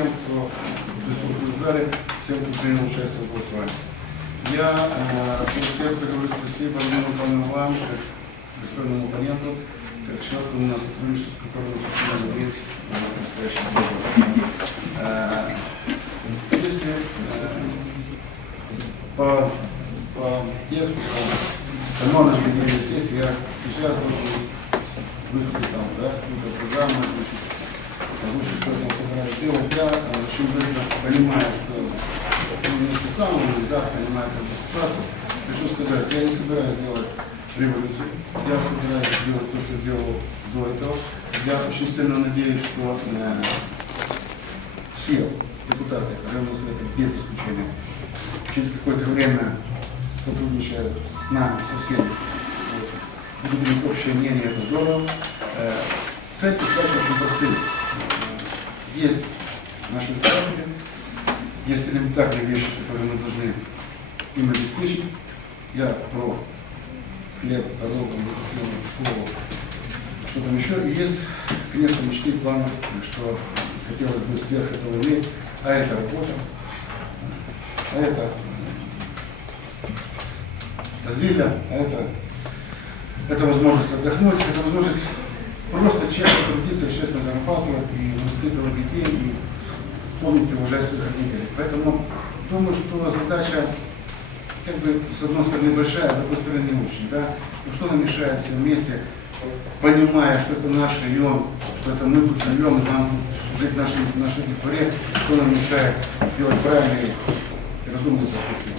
обсуждали, всем, кто принял участие в голосовании. Я э, всем сердцем говорю спасибо Альбину Павловну как достойному оппоненту, как человеку на сотрудничество, с которым мы сейчас говорить в настоящем году. Э, Если э, по, по тексту, по канонам недельной я сейчас должен выступить там, да, программу, озвучить, озвучить, что делать. Я э, очень выгодно понимаю, что ну, не то самое, да, понимаю эту ситуацию. Хочу сказать, я не собираюсь делать революцию, я собираюсь делать то, что делал до этого. Я очень сильно надеюсь, что э, все депутаты Районного совета без исключения через какое-то время сотрудничая с нами, со всеми, вот, будут иметь общее мнение, это здорово. Э, Цель передачи очень простая. Есть наши избиратели, есть элементарные вещи, которые мы должны им обеспечить. Я про хлеб, дорогу, медицину, школу, что там еще. И есть, конечно, мечты планы, что хотелось бы сверх этого иметь, а это работа, а это дозвиля, а это, это возможность отдохнуть, это возможность просто честно трудиться, честно зарабатывать и воспитывать детей, и помнить уважать своих родителей. Поэтому думаю, что задача как бы с одной стороны большая, а с другой стороны не очень. Да? Ну что нам мешает все вместе, понимая, что это наш район, что это мы тут живем, нам жить в нашем, в нашей дворе, что нам мешает делать правильные разумные поступки.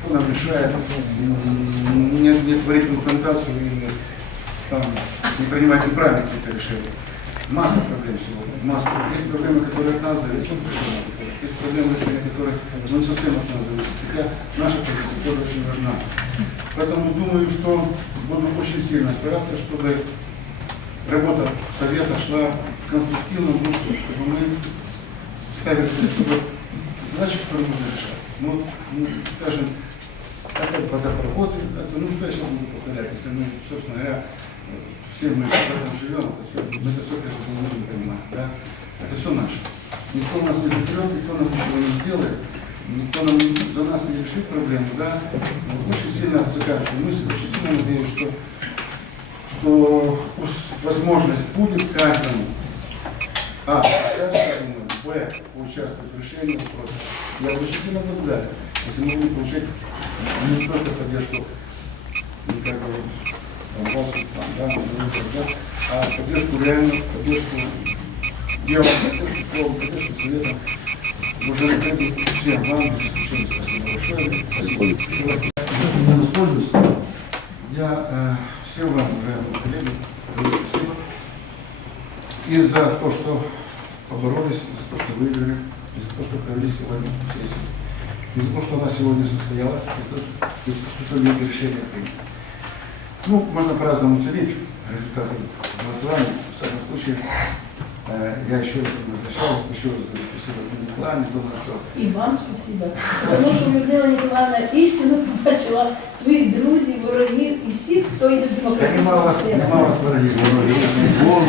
Что нам мешает не, не творить конфронтацию и там, не принимать неправильные какие-то решения. Масса проблем сегодня, масса. Есть проблемы, которые от нас зависят, есть проблемы, которых ну, совсем от нас зависят. Хотя наша позиция тоже очень важна. Поэтому думаю, что буду очень сильно стараться, чтобы работа совета шла в конструктивном русле, чтобы мы ставили задачи, которые нужно решать. Ну, ну, скажем, это водопровод, это, ну что я сейчас буду повторять, если мы, собственно говоря, все мы в этом живем, это все, мы это все прекрасно можем понимать, да? Это все наше. Никто нас не заберет, никто нам ничего не сделает, никто нам за нас не решит проблему, да? Вот Очень сильно заканчиваю мысль, очень сильно надеюсь, что, что возможность будет каждому, а, каждому, б, поучаствовать в решении вопроса. Я очень сильно благодарен, если мы будем получать не только поддержку, ну, как бы, вас, там, да, да, а поддержку реальную, поддержку дела, поддержку слова, поддержку совета. Уже всем вам, спасибо большое. Спасибо. Я э, всем вам, уважаемые коллеги, спасибо. И за то, что поборолись, и за то, что выиграли, и за то, что провели сегодня сессию И за то, что она сегодня состоялась, и за то, что, и за то, что сегодня эти решения приняты. Ну, можно по-разному ценить результаты голосования. В всяком случае, э, я еще раз возвращаюсь, еще раз говорю спасибо Людмиле Николаевне, думаю, что І вам спасибо. Тому що Людмила Ніколаївна істину побачила своїх друзів, ворогів і всіх, хто йде в я нема у вас, демократичну нема у вас враги, враги, не было,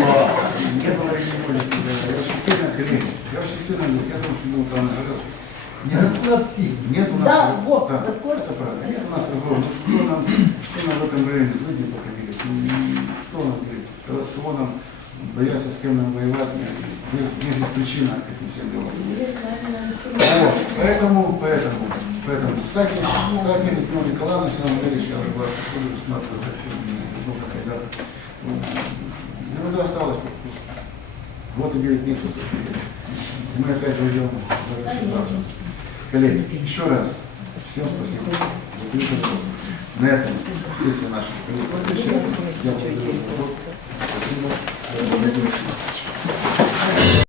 не было враги, не будет. Я очень сильно, коллеги, я очень сильно, я думаю, что был там говорил. нет, нет у нас, Да, вот, да, расклад это правда, нет у нас врагов. Ну что нам, что нам в этом районе злыдни походили, что нам говорит, кого нам бояться, с кем нам воевать, где, где здесь причина к этим всем делам. Вот, поэтому, поэтому, поэтому, кстати, как и Николай Николаевна, Александр Валерьевич, я уже вас как ну, когда, ну, иногда осталось год и девять месяцев. И мы опять войдем в. Коллеги, еще раз всем спасибо за присутствие. На этом сессия наша завершается. Я благодарю за. Спасибо.